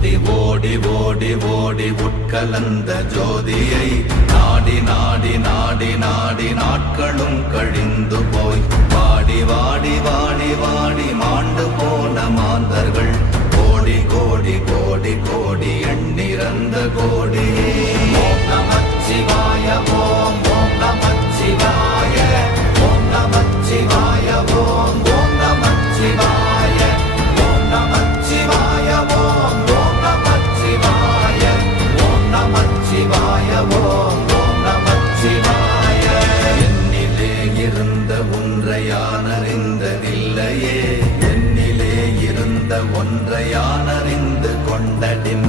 ஓடி ஓடி ஓடி ஓடி உட்கலந்த ஜோதியை நாடி நாடி நாடி நாடி நாட்களும் கழிந்து போய் வாடி வாடி வாடி வாடி மாண்டு போன மாந்தர்கள் கோடி கோடி கோடி கோடி எண்ணிறந்த கோடி. ஓம் நமச்சிவாய ஓம் ஓம் நமச்சிவாய ஓம் நமச்சிவாய ஓம் ஓம் நமச்சிவாய ஓம் நமச்சிவாய ஓம் ஓம் நமச்சிவாய ஓம் நமச்சிவாய ஓம் ஓம் நமச்சிவாய. என்னிலே இருந்த ஒன்றை யான் அறிந்ததில்லையே, என்னிலே இருந்த ஒன்றை யான் அறிந்து கொண்டடின்